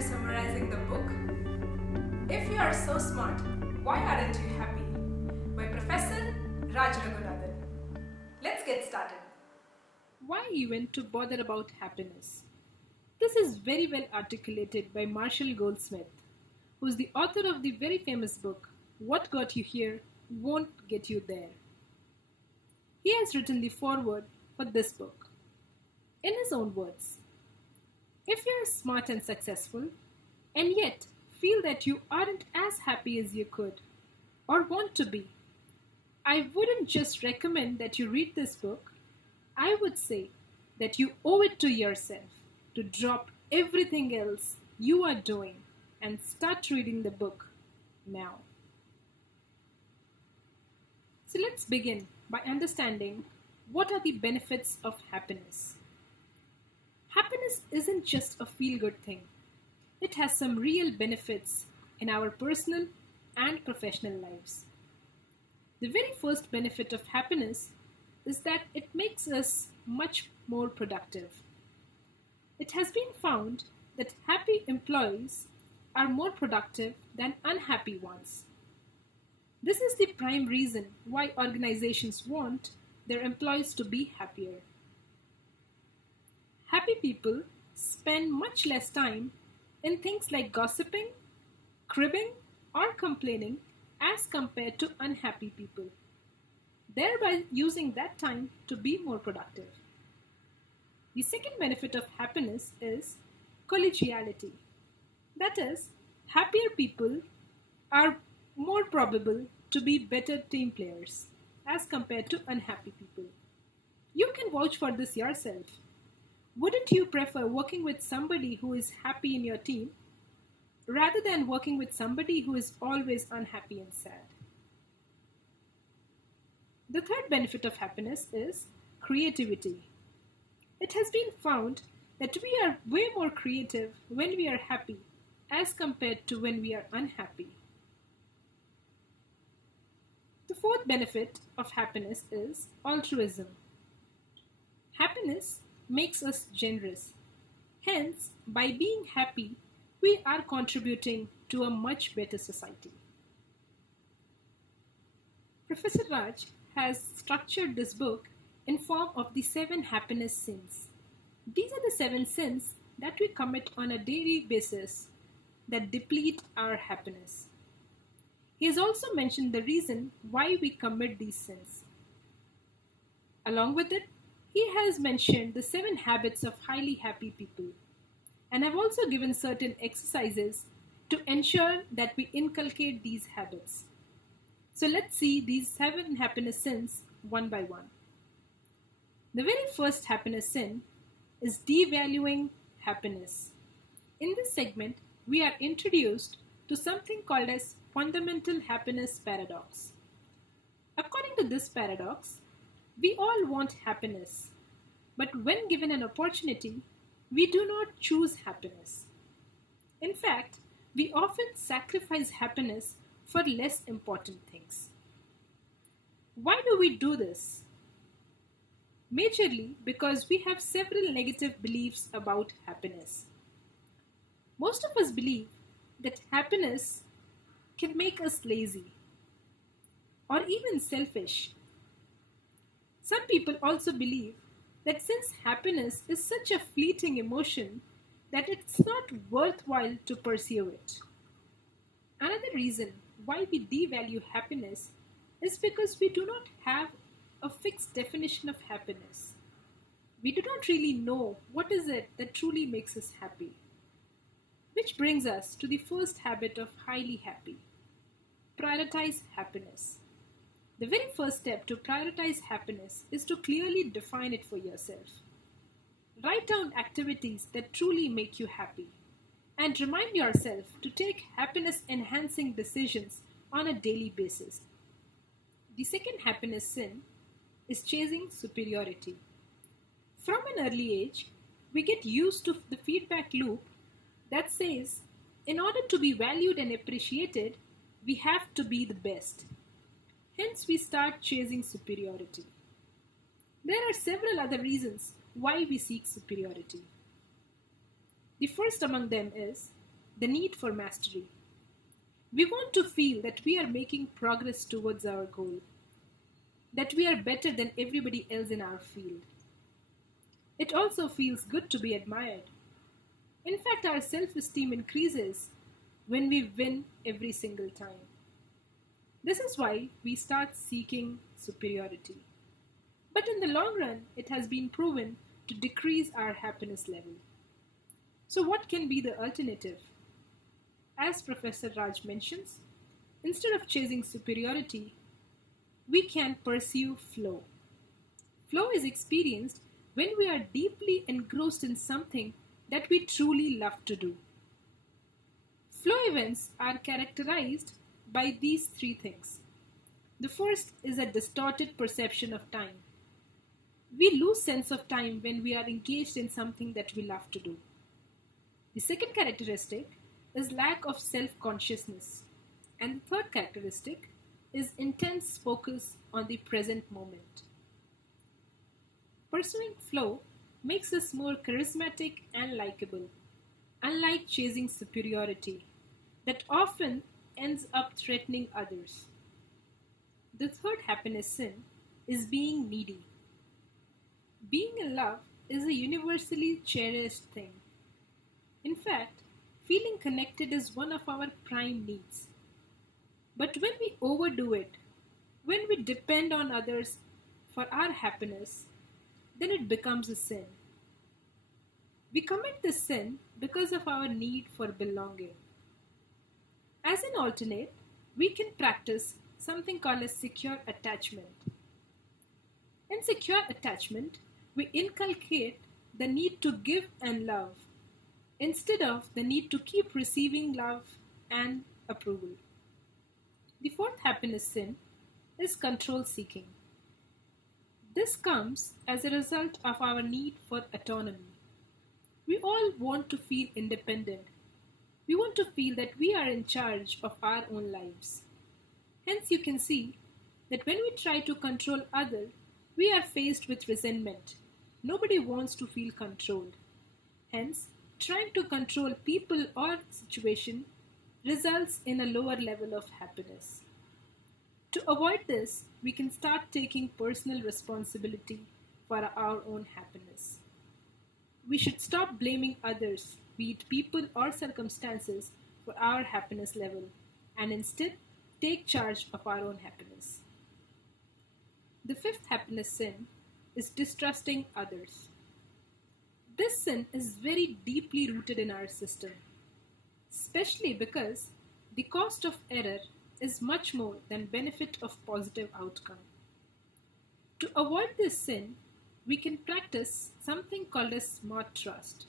be summarizing the book If You Are So Smart, Why Aren't You Happy? By Professor Raj Raghunathan. Let's get started. Why even to bother about happiness? This is very well articulated by Marshall Goldsmith, who is the author of the very famous book, What Got You Here Won't Get You There. He has written the foreword for this book. In his own words, if you are smart and successful, and yet feel that you aren't as happy as you could or want to be, I wouldn't just recommend that you read this book. I would say that you owe it to yourself to drop everything else you are doing and start reading the book now. So let's begin by understanding what are the benefits of happiness. Happiness isn't just a feel-good thing. It has some real benefits in our personal and professional lives. The very first benefit of happiness is that it makes us much more productive. It has been found that happy employees are more productive than unhappy ones. This is the prime reason why organizations want their employees to be happier. Happy people spend much less time in things like gossiping, cribbing, or complaining as compared to unhappy people, thereby using that time to be more productive. The second benefit of happiness is collegiality. That is, happier people are more probable to be better team players as compared to unhappy people. You can vouch for this yourself. Wouldn't you prefer working with somebody who is happy in your team rather than working with somebody who is always unhappy and sad? The third benefit of happiness is creativity. It has been found that we are way more creative when we are happy as compared to when we are unhappy. The fourth benefit of happiness is altruism. Happiness makes us generous. Hence, by being happy, we are contributing to a much better society. Professor Raj has structured this book in form of the 7 happiness sins. These are the 7 sins that we commit on a daily basis that deplete our happiness. He has also mentioned the reason why we commit these sins. Along with it, he has mentioned the 7 habits of highly happy people, and have also given certain exercises to ensure that we inculcate these habits. So let's see these 7 happiness sins one by one. The very first happiness sin is devaluing happiness. In this segment, we are introduced to something called as fundamental happiness paradox. According to this paradox, we all want happiness, but when given an opportunity, we do not choose happiness. In fact, we often sacrifice happiness for less important things. Why do we do this? Majorly because we have several negative beliefs about happiness. Most of us believe that happiness can make us lazy or even selfish. Some people also believe that since happiness is such a fleeting emotion, that it's not worthwhile to pursue it. Another reason why we devalue happiness is because we do not have a fixed definition of happiness. We do not really know what is it that truly makes us happy. Which brings us to the first habit of highly happy. Prioritize happiness. The very first step to prioritize happiness is to clearly define it for yourself. Write down activities that truly make you happy and remind yourself to take happiness enhancing decisions on a daily basis. The second happiness sin is chasing superiority. From an early age, we get used to the feedback loop that says, in order to be valued and appreciated, we have to be the best. Hence, we start chasing superiority. There are several other reasons why we seek superiority. The first among them is the need for mastery. We want to feel that we are making progress towards our goal, that we are better than everybody else in our field. It also feels good to be admired. In fact, our self esteem increases when we win every single time. This is why we start seeking superiority. But in the long run, it has been proven to decrease our happiness level. So, what can be the alternative? As Professor Raj mentions, instead of chasing superiority, we can pursue flow. Flow is experienced when we are deeply engrossed in something that we truly love to do. Flow events are characterized by these three things. The first is a distorted perception of time. We lose sense of time when we are engaged in something that we love to do. The second characteristic is lack of self-consciousness. And the third characteristic is intense focus on the present moment. Pursuing flow makes us more charismatic and likable, unlike chasing superiority that often ends up threatening others. The third happiness sin is being needy. Being in love is a universally cherished thing. In fact, feeling connected is one of our prime needs. But when we overdo it, when we depend on others for our happiness, then it becomes a sin. We commit this sin because of our need for belonging. As an alternate, we can practice something called a secure attachment. In secure attachment, we inculcate the need to give and love instead of the need to keep receiving love and approval. The fourth happiness sin is control seeking. This comes as a result of our need for autonomy. We all want to feel independent. We want to feel that we are in charge of our own lives. Hence, you can see that when we try to control others, we are faced with resentment. Nobody wants to feel controlled. Hence, trying to control people or situation results in a lower level of happiness. To avoid this, we can start taking personal responsibility for our own happiness. We should stop blaming others, be it people or circumstances, for our happiness level and instead take charge of our own happiness. The fifth happiness sin is distrusting others. This sin is very deeply rooted in our system, especially because the cost of error is much more than benefit of positive outcome. To avoid this sin, we can practice something called a smart trust.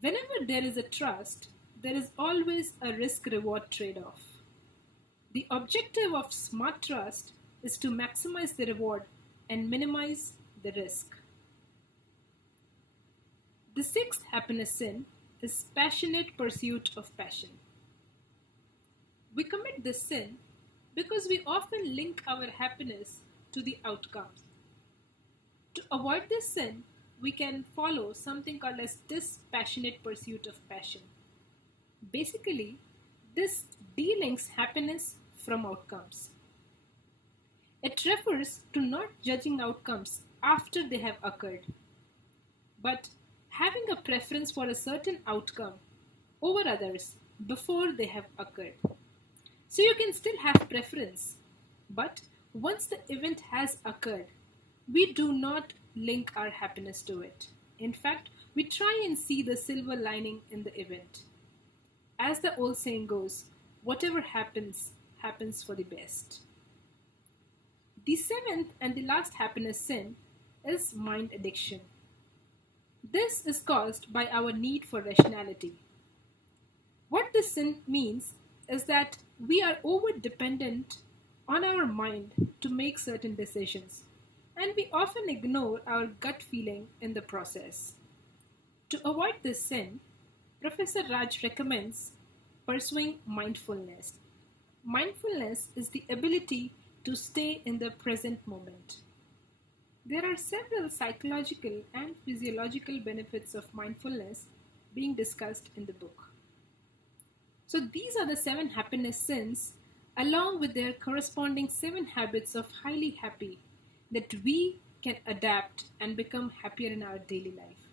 Whenever there is a trust, there is always a risk-reward trade-off. The objective of smart trust is to maximize the reward and minimize the risk. The sixth happiness sin is passionate pursuit of passion. We commit this sin because we often link our happiness to the outcomes. To avoid this sin, we can follow something called as dispassionate pursuit of passion. Basically, this delinks happiness from outcomes. It refers to not judging outcomes after they have occurred, but having a preference for a certain outcome over others before they have occurred. So you can still have preference, but once the event has occurred, we do not link our happiness to it. In fact, we try and see the silver lining in the event. As the old saying goes, whatever happens, happens for the best. The seventh and the last happiness sin is mind addiction. This is caused by our need for rationality. What this sin means is that we are over dependent on our mind to make certain decisions, and we often ignore our gut feeling in the process. To avoid this sin, Professor Raj recommends pursuing mindfulness. Mindfulness is the ability to stay in the present moment. There are several psychological and physiological benefits of mindfulness being discussed in the book. So these are the 7 happiness sins, along with their corresponding 7 habits of highly happy that we can adapt and become happier in our daily life.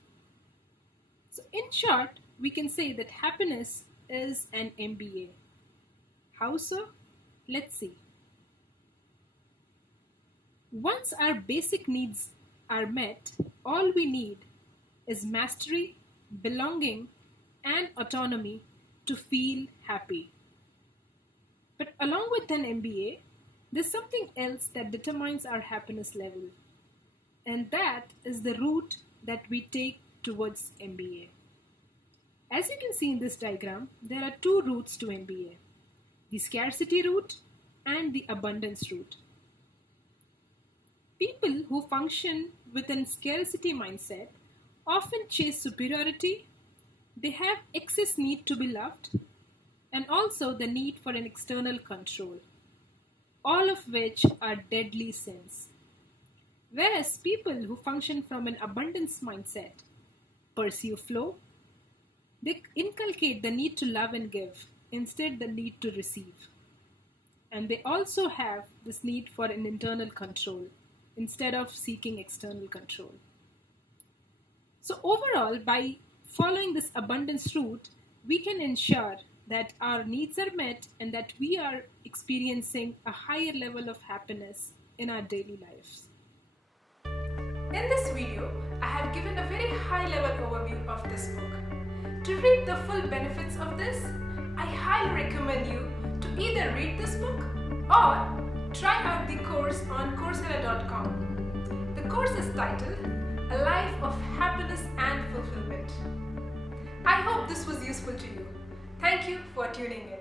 So, in short, we can say that happiness is an MBA. How so? Let's see. Once our basic needs are met, all we need is mastery, belonging, and autonomy to feel happy. But along with an MBA, there's something else that determines our happiness level, and that is the route that we take towards MBA. As you can see in this diagram, there are 2 routes to MBA: the scarcity route and the abundance route. People who function within scarcity mindset often chase superiority, they have excess need to be loved, and also the need for an external control, all of which are deadly sins. Whereas people who function from an abundance mindset pursue flow, they inculcate the need to love and give, instead the need to receive. And they also have this need for an internal control instead of seeking external control. So overall, by following this abundance route, we can ensure that our needs are met and that we are experiencing a higher level of happiness in our daily lives. In this video, I have given a very high-level overview of this book. To reap the full benefits of this, I highly recommend you to either read this book or try out the course on Coursera.com. The course is titled A Life of Happiness and Fulfillment. I hope this was useful to you. Thank you for tuning in.